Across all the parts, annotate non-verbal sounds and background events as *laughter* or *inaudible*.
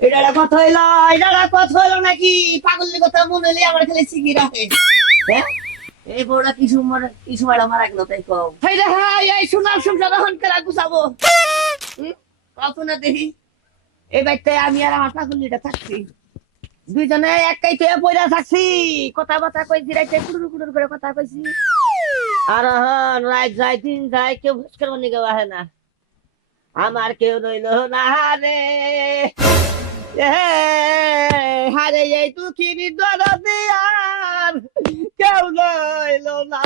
এটা একটা কথা হইল এটা একটা কথা হইল নাকি? পাগলের কথা মনে হলে আমার খালি শিখি রাখে। হ্যাঁ? এই বড়টা কিছু কিছু মারা মারা গেল তাই কও? হাই রে হাই, এই? কল্পনা দেখি। এই আমি আর আমার পাগলিটা থাকছি। দুইজনে একাই থেকে পয়লা থাকছি। কথা বার্তা কইছি রাইতে কুড়ুর কুড়ুর করে কথা কইছি। আর হন রাত যায়, দিন যায়, কেউ ভুস করব নি কেউ না। আমার কেউ রইল না রে। হারে এই দুঃখিনী দরদি আর কেউ রইল না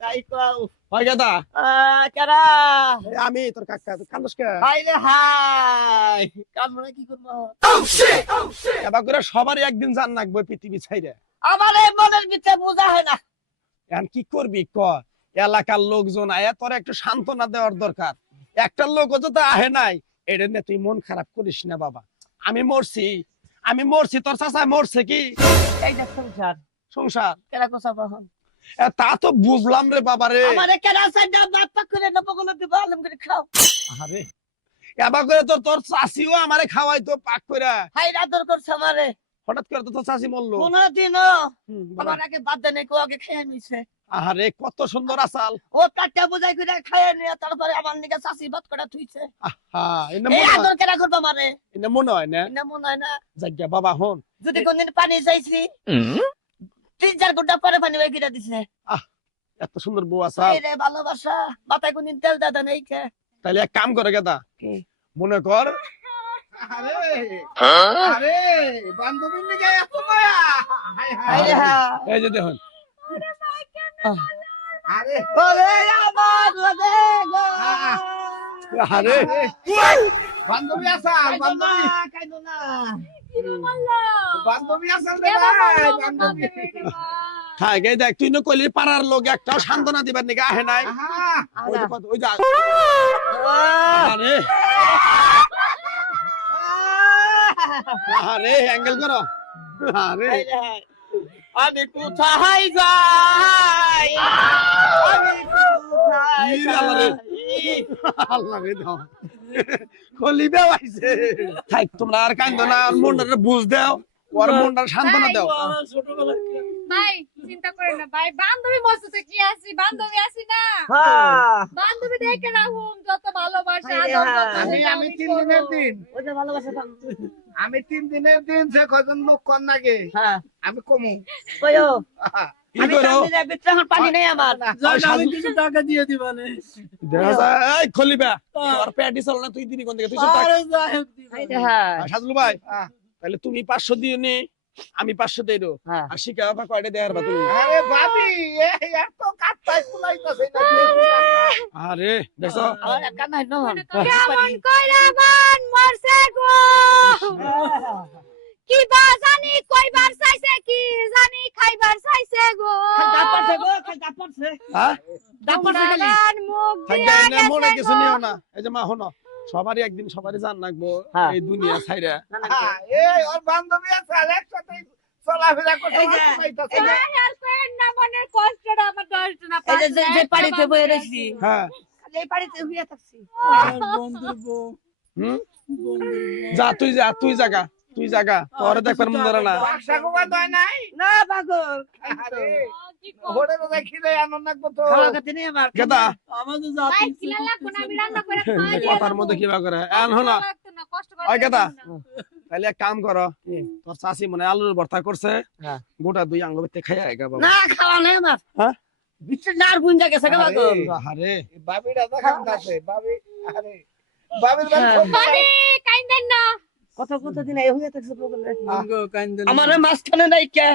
তাই কও। হয় গেদা কেরা? আমি তোর কাকা তুই কান্দস কে? হাই রে হাই। কামড়ে কি করব? এবার করে সবারই একদিন জান নাকবো পৃথিবী ছাইরে আমার এই মনের ভিতরে বোঝা হয় না। এখন কি করবি ক? এলাকার লোকজন আয়া তোর একটু সান্ত্বনা দেওয়ার দরকার। একটা লোক তো আহে নাই। এটা নিয়ে তুই মন খারাপ করিস না বাবা। আমি মরছি। আমি মরছি তোর চাচা মরছে কি? সংসার। সংসার? কেরা এ, তা তো বুঝলাম রে বাবা রে। আমার কেরা সাইডা বাপ পাক করে নবগুলো দিব আলম করে খাও। আরে এবার করে তোর তোর চাষিও আমারে খাওয়াই তো পাক করে হাই রাদর করছে আমারে। হঠাৎ করে তো চাষি মরলো। দিন হুম, বাবা। আমার আগে বাদ দেনে কেউ আগে খেয়ে নিছে। আরে কত সুন্দর আসাল ও কাটটা বুঝাই করে খাইয়ে নিয়ে তারপরে আমার নিকে চাষি বাদ করে থুইছে। এটা এই মনে হয় আদর কেরা করব আমারে এটা মনে হয় না? না মনে হয় না। যাজ্ঞা বাবা হন। যদি কোনদিন পানি চাইছি তিন চার ঘণ্টা পরে পানি বাই কিনা দিছে। এত সুন্দর বউ আসাল রে ভালোবাসা মাথায় কোনদিন তেল দাদা নেই কে তাহলে এক কাম করে গেদা। মনে কর এই যে দেখুন। আরে ওরে আমার ওরে গো। বান্ধবী আসা বান্ধবী। কাইদো না। বান্ধবী আসা রে ভাই বান্ধবী। হ্যাঁ দেখ তুই কইলি পাড়ার লোক একটাও সান্ত্বনা দিবার নাকি আহে নাই। ওই যে কত- ওই যে আরে অ্যাঙ্গেল করো। আরে। আমি কোথায় যাই? আমি কোথায়। যাই? আল্লাহ রে দাও আইছে। থাক তোমরা আর কান্দো না মনটা বুঝ দাও। ওর মনটা সান্ত্বনা দাও। ভাই চিন্তা করে না ভাই বান্ধবী মস্তে কি আছি? বান্ধবী আছি না। হ্যাঁ। বান্ধবী দেখে না হুম যত ভালোবাসা হায় রে আদর হায়। যত আমি তিন দিনের দিন। ওই যে ভালোবাসা আমি তিন দিনের দিন সে কজন লোক কর নাগে হ্যাঁ। আমি কমু। খলিবা তুই দিবি কোন দিকে? তুই। আর সাজলু ভাই। তাহলে তুমি পাঁচশো দিও নি আমি পাঁচশো দিয়ে দেবো। হ্যাঁ। আর শিখা বা কয়টা দেওয়ার বা তুমি? আরে ভাবি এত কাটতাই কুলাইতাছে না আরে দেখছ? আমার এক কান্না কেমন কইরা মন মরছে গো। *laughs* কি বা জানি কইবার চাইছে কি জানি খাইবার চাইছে গো। গো, দাঁত হ্যাঁ খালি। মুখ দিয়া মনে গেছে কিছু। নিও না। এই যে মা হনো সবারই একদিন সবারই জান রাখব হ্যাঁ। এই দুনিয়া ছাইরা হ্যাঁ, এই ওর বান্ধবী আছে একসাথে চলাফেরা করতে মনের কষ্টটা আমার দশটা না। যে- বয়ে। হ্যাঁ। এই বাড়িতে শুয়ে থাকছি। হুম? যা তুই যা তুই জাগা তুই জাগা। তোর দেখবার মন ধরে না। বাসা গোবা দয় নাই। না, পাগল। হোড়ে তো খিদে আনন্দ লাগবো তো। গেদা ভাই, খিলা লাগবো না, আমি রান্না করে খাওয়াই কথার মধ্যে কিবা করে এন হলো লাগতো না, কষ্ট করে ওই গেদা। তাহলে এক কাম করো তোর চাষি মনে আলুর ভর্তা করছে হ্যাঁ। গোটা দুই আঙ্গুল ভিতরে খাইয়া গা বাবা না, খাওয়া নেই আমার। হ্যাঁ? ভিতরে গুঞ্জা গেছে গো, পাগল। আরে বাবিরা আছে বাবি আরে বাবির হ্যাঁ। কাইন্দেন না। কত কত দিন এই থাকছে পাগল রে। আহ, আমার মাঝখানে নাই কে?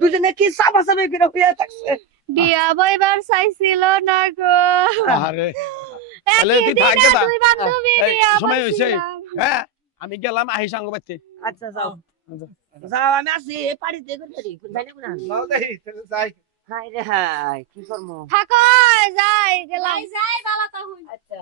দুজনে কি চাপা চাপি করে থাকছে? বিয়া বইবার চাইছিল না গো। আরে সময়। হ্যাঁ আমি গেলাম আহি সাঙ্গ বাচ্চে আচ্ছা যাও। যাও। আমি আসি এই বাড়িতে করি যাই না? নাও দেখি তাহলে যাই। হাই রে হাই কি করব? থাকো যাই গেলাম। যাই বালা হই আচ্ছা।